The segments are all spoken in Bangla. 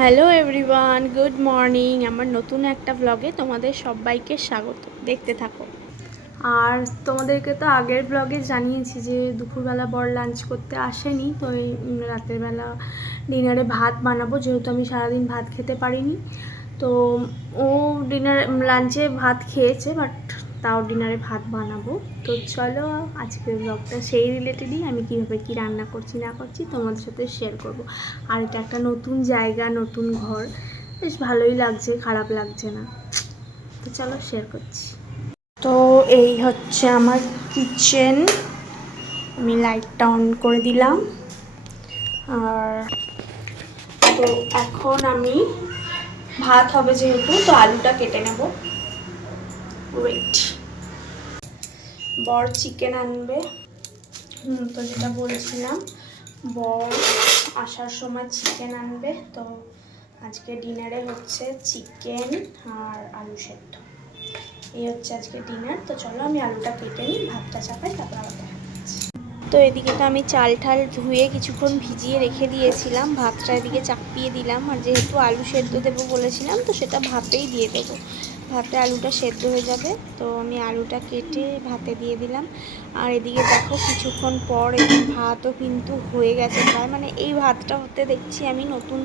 Hello everyone, good morning. আমার নতুন একটা ব্লগে তোমাদের সবাইকে স্বাগত। দেখতে থাকো। আর তোমাদেরকে তো আগের ব্লগে জানিয়েছি যে দুপুরবেলা বর লাঞ্চ করতে আসেনি, তো এই রাতের বেলা ডিনারে ভাত বানাবো, যেহেতু আমি সারাদিন ভাত খেতে পারিনি। তো ও লাঞ্চে ভাত খেয়েছে, বাট তাও ডিনারে ভাত বানাবো। তো চলো আজকের ব্লগটা সেই রিলেটেডই, আমি কীভাবে কী রান্না করছি না করছি তোমাদের সাথে শেয়ার করব। আর এটা একটা নতুন জায়গা, নতুন ঘর, বেশ ভালোই লাগছে, খারাপ লাগছে না। তো চলো শেয়ার করছি। তো এই হচ্ছে আমার কিচেন, আমি লাইটটা অন করে দিলাম। আর তো এখন আমি ভাত হবে যেহেতু, তো আলুটা কেটে নেব। ওয়েট, বর চিকেন আনবে। তো যেটা বলছিলাম, বর আসার সময় চিকেন আনবে। তো আজকে ডিনারে হচ্ছে চিকেন আর আলু সেদ্ধ, এই হচ্ছে আজকে ডিনার। তো চলো আমি আলুটা কেটে নিই, ভাতটা চাপাই, তারপর আবার দেখা যাচ্ছে। তো এদিকে তো আমি চাল ঠাল ধুয়ে কিছুক্ষণ ভিজিয়ে রেখে দিয়েছিলাম, ভাতটা এদিকে চাপিয়ে দিলাম। আর যেহেতু আলু সেদ্ধ দেবো বলেছিলাম, তো সেটা ভাতেই দিয়ে দেবো, ভাতে আলুটা সেদ্ধ হয়ে যাবে। তো আমি আলুটা কেটে ভাতে দিয়ে দিলাম। আর এদিকে দেখো কিছুক্ষণ পর এই ভাতও কিন্তু হয়ে গেছে প্রায়, মানে এই ভাতটা হতে দেখছি, আমি নতুন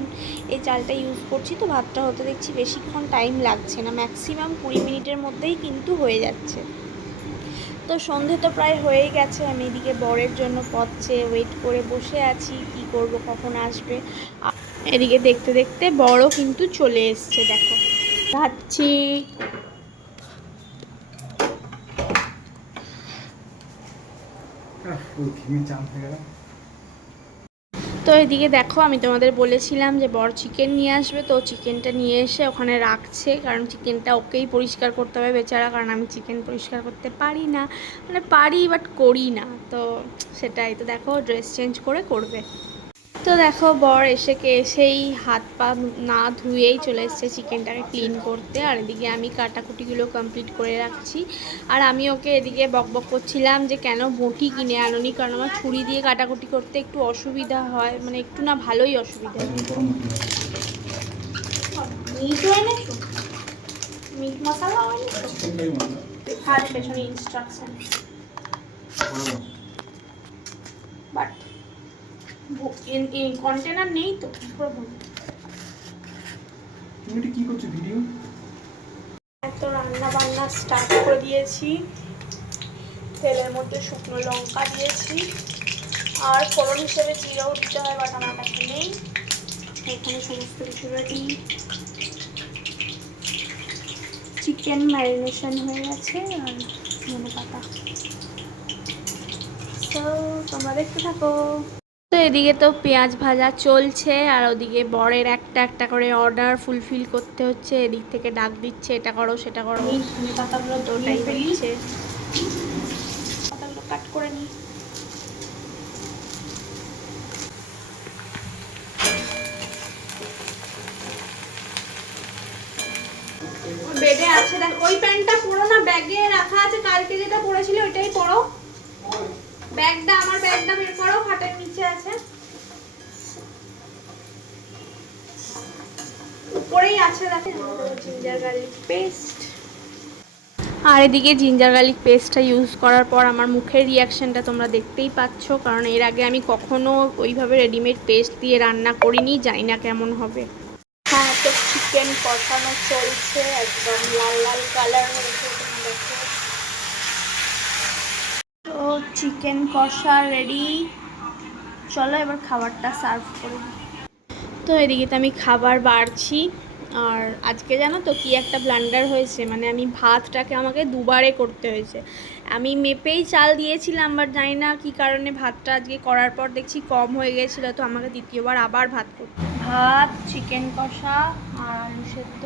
এই চালটা ইউজ করছি, তো ভাতটা হতে দেখছি বেশিক্ষণ টাইম লাগছে না, ম্যাক্সিমাম 20 মিনিটের মধ্যেই কিন্তু হয়ে যাচ্ছে। তো সন্ধে তো প্রায় হয়েই গেছে, আমি এদিকে বরের জন্য পথ চেয়ে ওয়েট করে বসে আছি, কি করব কখন আসবে। এদিকে দেখতে দেখতে বড়ও কিন্তু চলে এসছে, দেখো যাচ্ছি। তো এদিকে দেখো, আমি তোমাদের বলেছিলাম যে বর চিকেন নিয়ে আসবে, তো চিকেনটা নিয়ে এসে ওখানে রাখছে, কারণ চিকেনটা ওকেই পরিষ্কার করতে হবে বেচারা, কারণ আমি চিকেন পরিষ্কার করতে পারি না, মানে পারি বাট করি না। তো সেটাই, তো দেখো ড্রেস চেঞ্জ করে করবে। তো দেখো বর এসেই হাত পা না ধুয়েই চলে এসছে চিকেনটাকে ক্লিন করতে। আর এদিকে আমি কাটাকুটিগুলো কমপ্লিট করে রাখছি। আর আমি ওকে এদিকে বকবক করছিলাম যে কেন বটি কিনে আনোনি, কারণ আমার ছুরি দিয়ে কাটাকুটি করতে একটু অসুবিধা হয়, মানে একটু না ভালোই অসুবিধা হয়। মিটও এনেছো, মিট মশলাও এনেছো, আর পেছনে ইনস্ট্রাকশন, বাট কন্টেনার নেই তো কি করবো। তুমি এটা কি করছো ভিডিও? তো রান্না বান্না স্টার্ট করে দিয়েছি, তেলের মধ্যে শুকনো লঙ্কা দিয়েছি, আর ফোড়ন হিসেবে জিরেও দিতে হয়, বাট আমার কাছে নেই। এখানে সমস্ত কিছু রেডি, চিকেন ম্যারিনেশন হয়ে গেছে, আর ধনে পাতা। তো তোমরা দেখতে থাকো। তো এদিকে তো পেঁয়াজ ভাজা চলছে, আর ওদিকে বরের একটা একটা করে অর্ডার ফুলফিল করতে হচ্ছে, এদিক থেকে ডাক দিচ্ছে এটা করো সেটা করো। ধনে পাতাগুলো তো ওটাই হচ্ছে, পাতাগুলো কাট করে নিই। বেডে আছে, দেখ ওই প্যান্টটা পরো না, ব্যাগে রাখা আছে, কালকে যেটা পরেছিলে ওইটাই পরো। ব্যাগটা, আমার ব্যাগটা বের করো, খাটের নিচে আছে, উপরেই আছে, দেখো জিঞ্জার গার্লিক পেস্ট। আর এদিকে জিঞ্জার গার্লিক পেস্টটা ইউজ করার পর আমার মুখের রিয়াকশানটা তোমরা দেখতেই পাচ্ছ, কারণ এর আগে আমি কখনো ওইভাবে রেডিমেড পেস্ট দিয়ে রান্না করিনি, জানি না কেমন হবে। হ্যাঁ, তো চিকেন কষানো চলছে, একদম লাল লাল কালার হয়েছে, তোমরা দেখো। তো চিকেন কষা রেডি, চলো এবার খাবারটা সার্ভ করে দিই। তো এদিকে তো আমি খাবার বাড়ছি। আর আজকে জানো তো কি একটা ব্লান্ডার হয়েছে, মানে আমি ভাতটাকে আমাকে দুবারে করতে হয়েছে। আমি মেপেই চাল দিয়েছিলাম, বাট জানি না কী কারণে ভাতটা আজকে করার পর দেখছি কম হয়ে গেছিলো, তো আমাকে দ্বিতীয়বার আবার ভাত করতে, ভাত, চিকেন কষা আর আলু সেদ্ধ।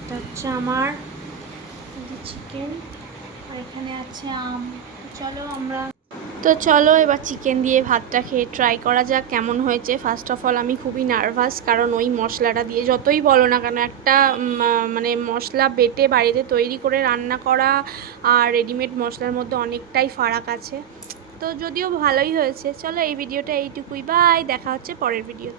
এটা হচ্ছে আমার চিকেন, আর এখানে আছে আম। চলো এবার চিকেন দিয়ে ভাতটা খেয়ে ট্রাই করা যাক কেমন হয়েছে। ফার্স্ট অফ অল আমি খুবই নার্ভাস, কারণ ওই মশলাটা দিয়ে যতই বলো না কেন, একটা মানে মশলা বেটে বাড়িতে তৈরি করে রান্না করা আর রেডিমেড মশলার মধ্যে অনেকটাই ফারাক আছে। তো যদিও ভালোই হয়েছে। চলো এই ভিডিওটা এইটুকুই, বাই, দেখা হচ্ছে পরের ভিডিও।